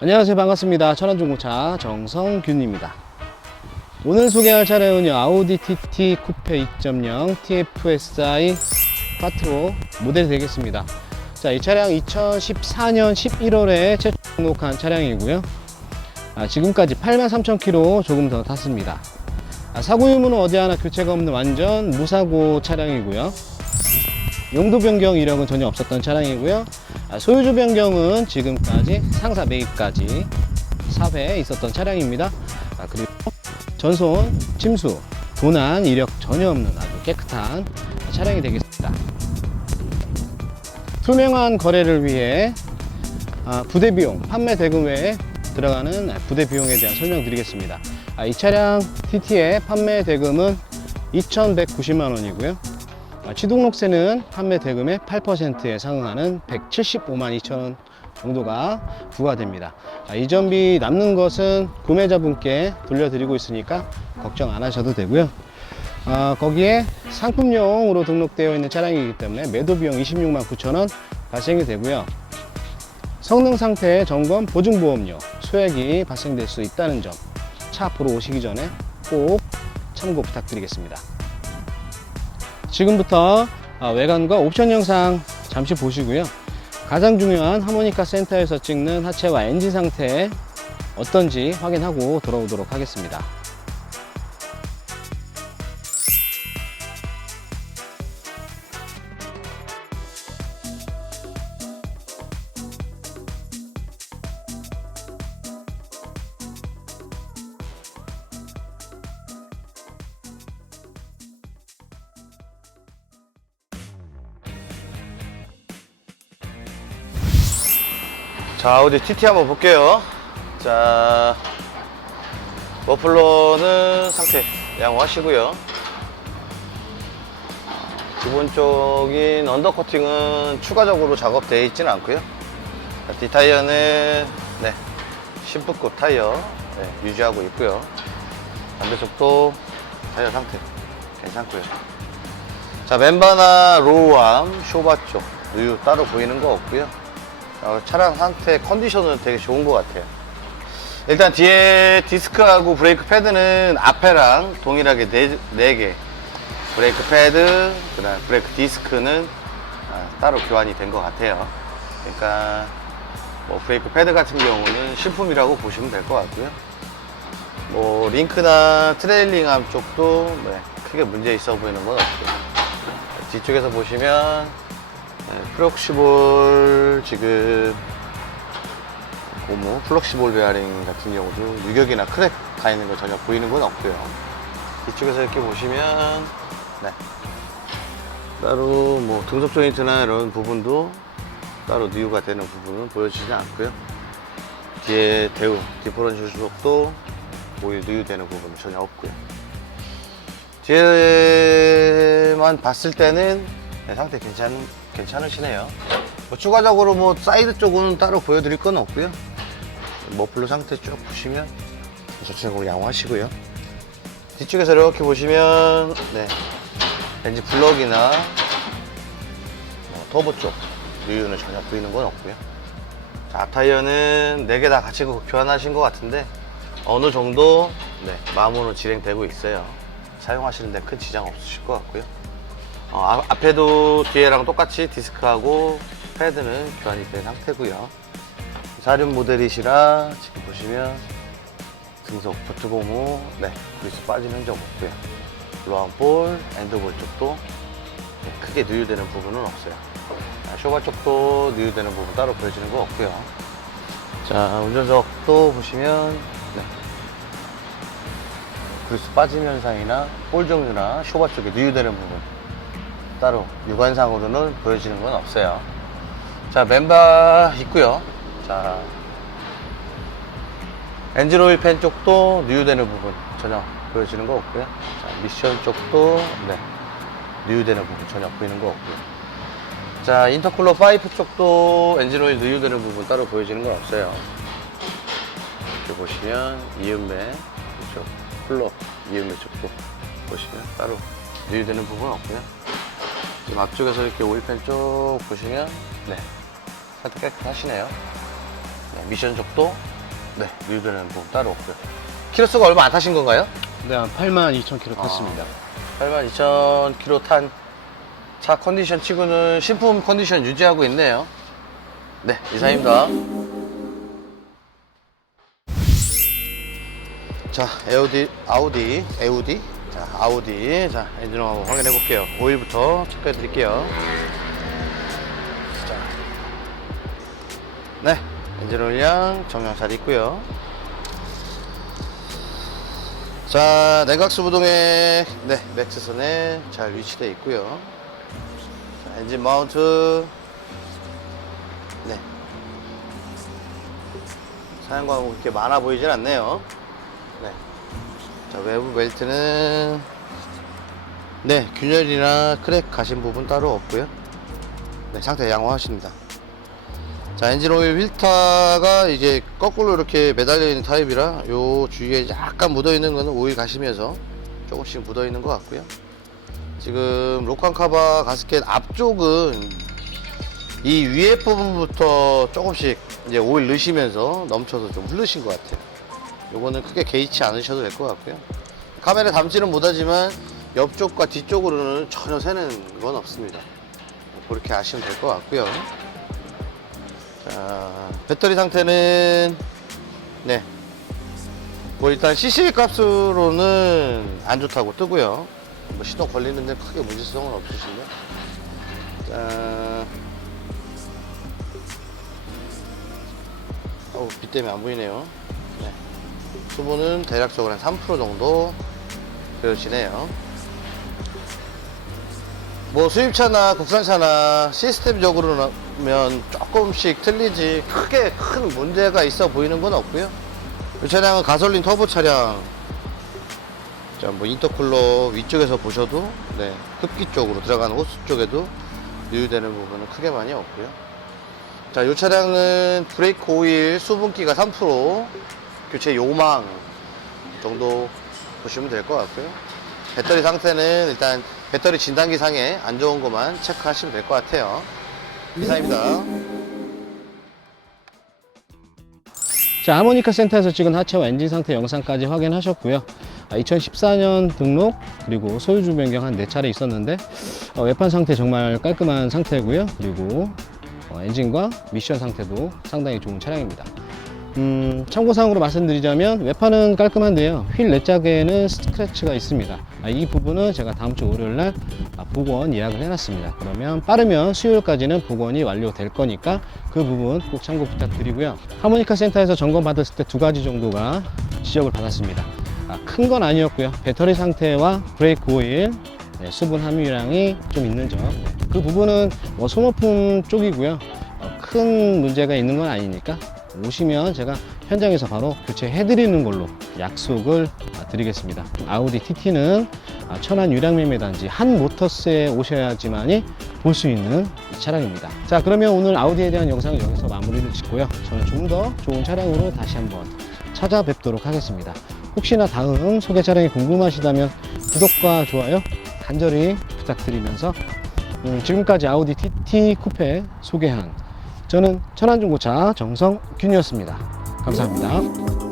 안녕하세요. 반갑습니다. 천안중고차 정성균입니다. 오늘 소개할 차량은 아우디 TT 쿠페 2.0 TFSI 파트로 모델이 되겠습니다. 자, 이 차량 2014년 11월에 최초 등록한 차량이고요. 아, 지금까지 83,000km 조금 더 탔습니다. 아, 사고 유무는 어디 하나 교체가 없는 완전 무사고 차량이고요. 용도 변경 이력은 전혀 없었던 차량이고요. 아, 소유주 변경은 지금까지 상사 매입까지 4회 있었던 차량입니다. 아, 그리고 전손, 침수, 도난 이력 전혀 없는 아주 깨끗한 차량이 되겠습니다. 투명한 거래를 위해 아, 부대 비용, 판매 대금 외에 들어가는 부대 비용에 대한 설명드리겠습니다. 아, 이 차량 TT의 판매 대금은 2,190만 원이고요. 아, 취등록세는 판매 대금의 8%에 상응하는 175만 2천 원 정도가 부과됩니다. 아, 이전비 남는 것은 구매자분께 돌려드리고 있으니까 걱정 안 하셔도 되고요. 아, 거기에 상품용으로 등록되어 있는 차량이기 때문에 매도 비용 26만 9천 원 발생이 되고요. 성능 상태 점검 보증 보험료 소액이 발생될 수 있다는 점차 보러 오시기 전에 꼭 참고 부탁드리겠습니다. 지금부터 아, 외관과 옵션 영상 잠시 보시고요. 가장 중요한 하모니카 센터에서 찍는 하체와 엔진 상태 어떤지 확인하고 돌아오도록 하겠습니다. 자, 어디 TT 한번 볼게요. 자, 머플러는 상태 양호하시고요. 기본적인 언더커팅은 추가적으로 작업되어 있지는 않고요. 자, 뒷타이어는 네, 신프급 타이어 네, 유지하고 있고요. 반대쪽도 타이어 상태 괜찮고요. 자, 멤버나 로우암, 쇼바 쪽 누유 따로 보이는 거 없고요. 어, 차량 상태 컨디션은 되게 좋은 것 같아요. 일단 뒤에 디스크하고 브레이크 패드는 앞에랑 동일하게 네, 네 개. 브레이크 패드, 그 다음 브레이크 디스크는 아, 따로 교환이 된 것 같아요. 그러니까 뭐 브레이크 패드 같은 경우는 신품이라고 보시면 될 것 같고요. 뭐 링크나 트레일링암 쪽도 네, 크게 문제 있어 보이는 건 없고요. 뒤쪽에서 보시면 네, 플럭시볼 지금 고무 플럭시볼 베어링 같은 경우도 유격이나 크랙 가 있는 거 전혀 보이는 건 없고요. 이쪽에서 이렇게 보시면 네. 따로 뭐 등속 조인트나 이런 부분도 따로 누유가 되는 부분은 보여지지 않고요. 뒤에 대우 디퍼런셜 주석도 모유 누유되는 부분은 전혀 없고요. 뒤에만 봤을 때는 네, 상태 괜찮, 괜찮으시네요. 뭐 추가적으로 뭐 사이드 쪽은 따로 보여드릴 건 없고요. 머플러 상태 쭉 보시면 전체적으로 양호하시고요. 뒤쪽에서 이렇게 보시면 네, 렌즈 블럭이나 뭐 터보 쪽 유유는 전혀 보이는 건 없고요. 자, 앞타이어는 4개 다 같이 교환하신 것 같은데 어느 정도 네, 마음으로 진행되고 있어요. 사용하시는데 큰 지장 없으실 것 같고요. 어, 아- 앞에도 뒤에랑 똑같이 디스크하고 패드는 교환이 된 상태고요. 사륜 모델이시라 지금 보시면 등속 버트고무 네 그리스 빠진 흔적 없고요. 로안볼, 엔드볼 쪽도 네, 크게 누유되는 부분은 없어요. 아, 쇼바 쪽도 누유되는 부분 따로 보여지는 거 없고요. 자 운전석도 보시면 네, 그리스 빠짐 현상이나 볼 종류나 쇼바 쪽에 누유되는 부분 따로 육안상으로는 보여지는 건 없어요. 자 멤버 있고요. 자 엔진 오일 팬 쪽도 누유되는 부분 전혀 보여지는 거 없고요. 자 미션 쪽도 네 누유되는 부분 전혀 보이는 거 없고요. 자 인터쿨러 파이프 쪽도 엔진 오일 누유되는 부분 따로 보여지는 건 없어요. 이렇게 보시면 이음매 이쪽 쿨러 이음매 쪽도 보시면 따로 누유되는 부분 없고요. 지금 앞쪽에서 이렇게 오일팬 쪽 보시면 네 상태 깨끗하시네요. 네, 미션족도 네, 유도되는 부분 따로 없고요. 키로수가 얼마 안 타신 건가요? 네, 한 8만 2천 킬로 탔습니다. 82,000km 탄차 컨디션 치고는 신품 컨디션 유지하고 있네요. 네, 이상입니다. 자, 에우디, 아우디, 에우디. 자, 아우디. 자, 엔진 한번 확인해 볼게요. 오일부터 체크해 드릴게요. 자. 네, 엔진 오일량 정량 잘 있고요. 자, 냉각수 부동액, 네, 맥스선에 잘 위치되어 있고요. 자, 엔진 마운트, 네. 뭐 그렇게 많아 보이진 않네요. 네. 자, 외부 벨트는, 네, 균열이나 크랙 가신 부분 따로 없고요. 네, 상태 양호하십니다. 자 엔진 오일 휠타가 이제 거꾸로 이렇게 매달려 있는 타입이라 요 주위에 약간 묻어 있는 거는 오일 가시면서 조금씩 묻어 있는 것 같고요 지금 로칸 카바 가스켓 앞쪽은 이 위에 부분부터 조금씩 이제 오일 넣으시면서 넘쳐서 좀 흐르신 것 같아요 요거는 크게 개의치 않으셔도 될 것 같고요 카메라 담지는 못하지만 옆쪽과 뒤쪽으로는 전혀 새는 건 없습니다 그렇게 아시면 될 것 같고요 자, 배터리 상태는 네. 뭐 일단 CC 값으로는 안 좋다고 뜨고요. 뭐 시동 걸리는데 크게 문제성은 없으시고요. 자, 어우, 빛 때문에 안 보이네요. 네. 수분은 대략적으로 한 3% 정도 그러시네요. 뭐 수입차나 국산차나 시스템적으로는 조금씩 틀리지 크게 큰 문제가 있어 보이는 건 없고요. 이 차량은 가솔린 터보 차량. 자, 뭐 인터쿨러 위쪽에서 보셔도 네, 흡기 쪽으로 들어가는 호스 쪽에도 유유되는 부분은 크게 많이 없고요. 자, 이 차량은 브레이크 오일 수분기가 3% 교체 요망 정도 보시면 될 것 같고요. 배터리 상태는 일단 배터리 진단기 상에 안 좋은 것만 체크하시면 될 것 같아요. 이상입니다. 자, 하모니카 센터에서 찍은 하체와 엔진 상태 영상까지 확인하셨고요. 2014년 등록 그리고 소유주 변경 한 4차례 있었는데 어, 외판 상태 정말 깔끔한 상태고요. 그리고 어, 엔진과 미션 상태도 상당히 좋은 차량입니다. 음, 참고사항으로 말씀드리자면 외판은 깔끔한데요. 휠 내짝에는 스크래치가 있습니다. 아, 이 부분은 제가 다음 주 월요일 날 아, 복원 예약을 해놨습니다. 그러면 빠르면 수요일까지는 복원이 완료될 거니까 그 부분 꼭 참고 부탁드리고요. 하모니카 센터에서 점검 받았을 때 두 가지 정도가 지적을 받았습니다. 큰건 아니었고요. 배터리 상태와 브레이크 오일, 네, 수분 함유량이 좀 있는 점. 네, 그 부분은 뭐 소모품 쪽이고요. 어, 큰 문제가 있는 건 아니니까 오시면 제가 현장에서 바로 교체해 드리는 걸로 약속을 아, 드리겠습니다. 아우디 TT는 아, 천안 유량매매 단지 한 모터스에 오셔야지만이 볼 수 있는 이 차량입니다. 자, 그러면 오늘 아우디에 대한 영상을 여기서 마무리를 짓고요. 저는 좀 더 좋은 차량으로 다시 한번 찾아뵙도록 하겠습니다. 혹시나 다음 소개 차량이 궁금하시다면 구독과 좋아요 간절히 부탁드리면서 음, 지금까지 아우디 TT 쿠페 소개한 저는 천안중고차 정성균이었습니다. 감사합니다.